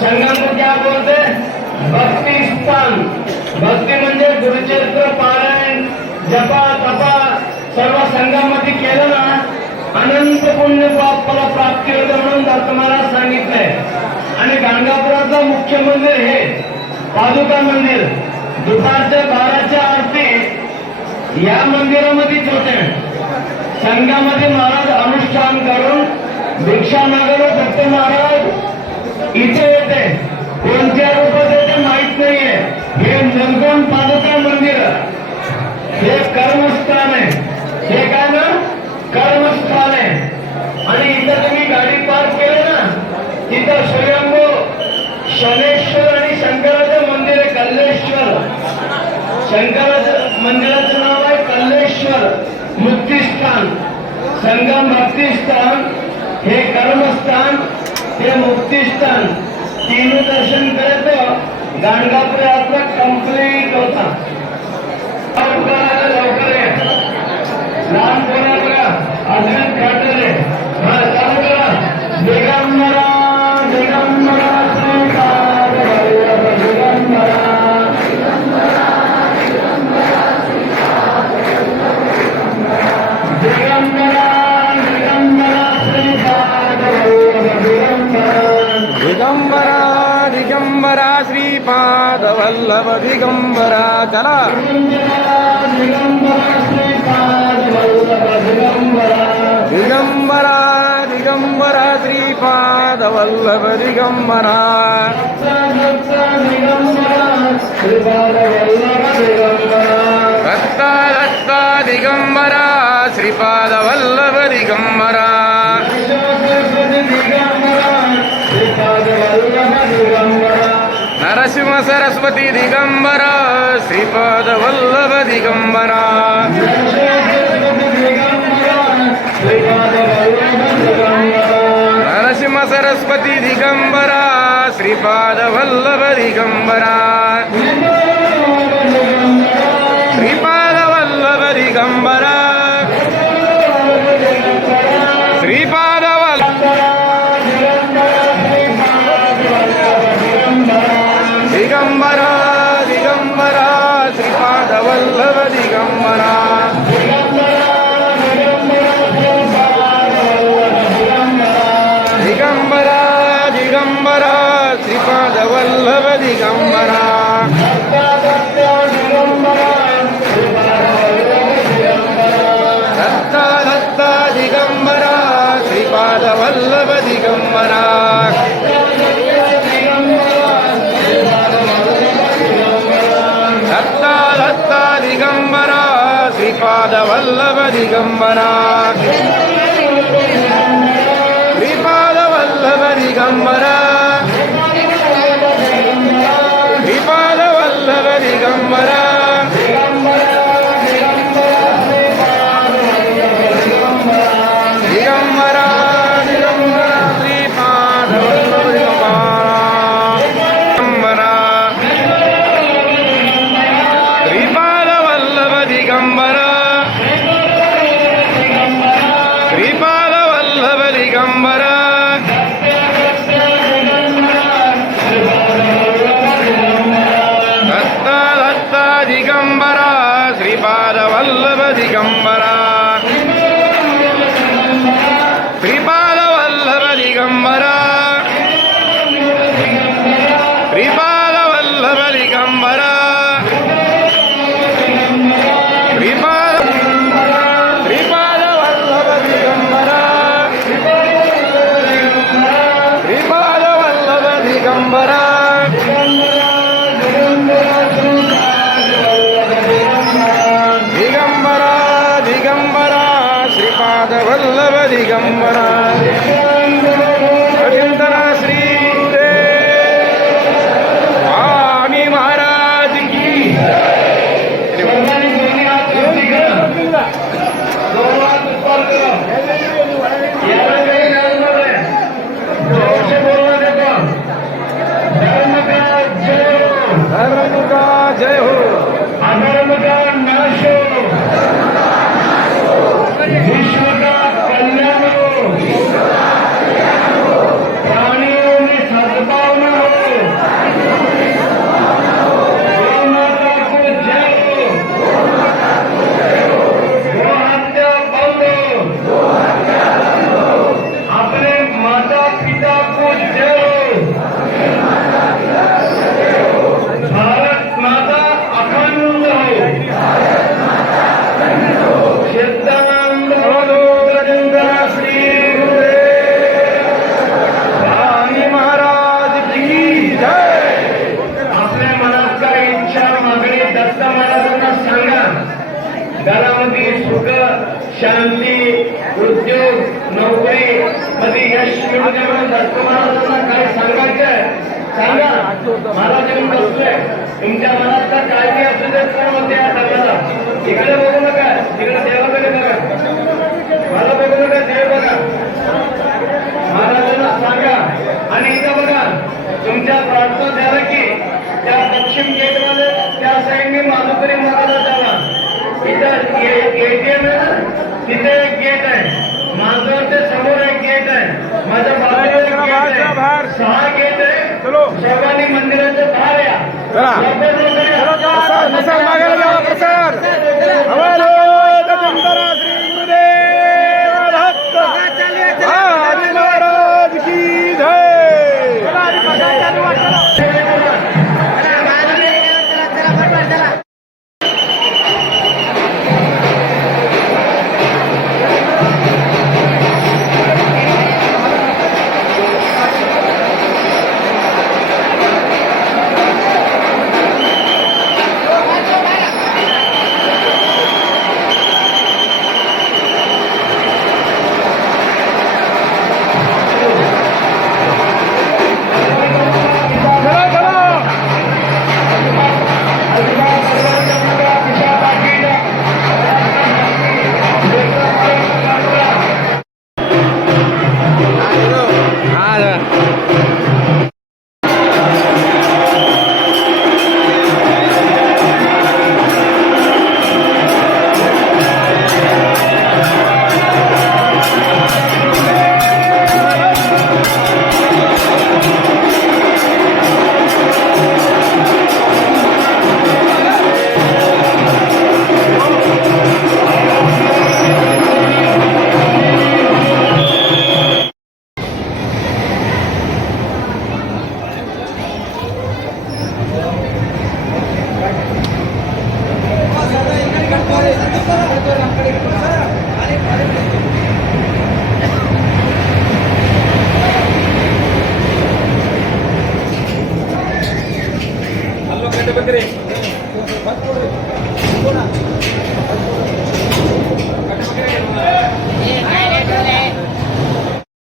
संगम को क्या बोलते हैं? भक्ति स्थान। भक्ती म्हणजे गुरुचरित्र पारायण, जपा तपा सर्व संगमामध्ये केलं ना अनंत पुण्य फळ प्राप्ती होते म्हणून दत्त महाराज सांगितलंय. आणि गाणगापुरातलं मुख्य मंदिर हे पादुका मंदिर. दुपारच्या 12च्या आरती या मंदिरामध्येच होते. संघामध्ये महाराज अनुष्ठान करून भिक्षा मागायला दत्त महाराज इथे येते. कोणत्या रूपात येते माहित नाहीये. हे निर्गुण पादुका मंदिर हे कर्मस्थान आहे. हे काय ना कर्मस्थान आहे. आणि इथं तुम्ही गाडी पार्क केली ना तिथं स्वयंभू शनेश्वर आणि शंकराचं मंदिर आहे. कल्लेश्वर शंकराचं मंदिराचं नाव आहे कल्लेश्वर. मुक्तिस्थान संगम भक्तिस्थान हे कर्मस्थान हे मुक्तिस्थान तीन दर्शन करायचं गाणगापूर यात्रा कंप्लीट होता. लवकर आहे लहान कोणा बघा अजून काढलेले हा चालू करा. दिगंबरा दिगंबरा श्रीपाद वल्लभ दिगंबरा दिगंबरा दिगंबरा श्रीपाद वल्लभ दिगंबरा दिगंबरा दिगंबरा श्रीपाद वल्लभ दिगंबरा. चला दिगंबरा श्रीपाद वल्लभ दिगंबरा दिगंबरा दिगंबरा श्रीपाद वल्लभ दिगंबरा. दत्ता दत्ता दिगंबरा श्रीपाद वल्लभ दिगंबरा. नरसिंह सरस्वती दिगंबरा श्रीपाद वल्लभ दिगंबरा. नरसिंह सरस्वती दिगंबरा श्रीपाद वल्लभ दिगंबरा. श्रीपाद वल्लभ दिगंबरा श्रीपाद वल्लभ दिगंबरा दिगंबरा श्रीपाद वल्लभ दिगंबरा. दिगंबरा दिगंबरा श्रीपाद वल्लभ दिगंबरा. दत्ता दत्ता दिगंबरा श्रीपाद वल्लभ दिगंबरा. दत्ता दत्ता दिगंबरा श्रीपाद वल्लभ दिगंबरा. श्रीपाद वल्लभ दिगंबरा श्रीपाद वल्लभ दिगंबरा. दिगंबरा दिगंबरा श्रीपाद वल्लभ दिगंबरा. श्रीपाद वल्लभ दिगंबरा श्रीपाद वल्लभ दिगंबरा. दत्ता दत्ता जय हो भारत माता अखंड हो सिद्धानंद गजेंद्र श्री स्वामी महाराज की जय. आपल्या मनात काय इच्छा मागणी दत्त महाराजांना सांगा. घरामध्ये सुख शांती उद्योग नोकरी मध्ये यश मिळू दे म्हणून दत्त महाराजांना काय सांगायचं सांगा. महाराज येऊन बसले. तुमच्या मनात का काळजी असू दे कोण होते या टाकाला. इकडे बघू नका, तिकडे देवाकडे बघा. मला बघू नका, देव बघा. महाराजांना सांगा. आणि इथं बघा, तुमच्या प्रार्थना द्यावा की त्या पश्चिम गेटमध्ये त्या साईडने माधुकरी महाराजा जावा. इथं एटीएम आहे ना, तिथे एक गेट आहे. माझ्यावरच्या समोर एक गेट आहे. माझ्या बाजूला एक गेट आहे. 6 गेट आहे. सर्वांनी मंदिराच्या बाहेर या. चला. लवकर लवकर या. प्रसाद मागायला जावा. प्रसाद हवालो गजेंद्र श्री गुरुदेव दत्त स्वामी महाराज की जय. Halo,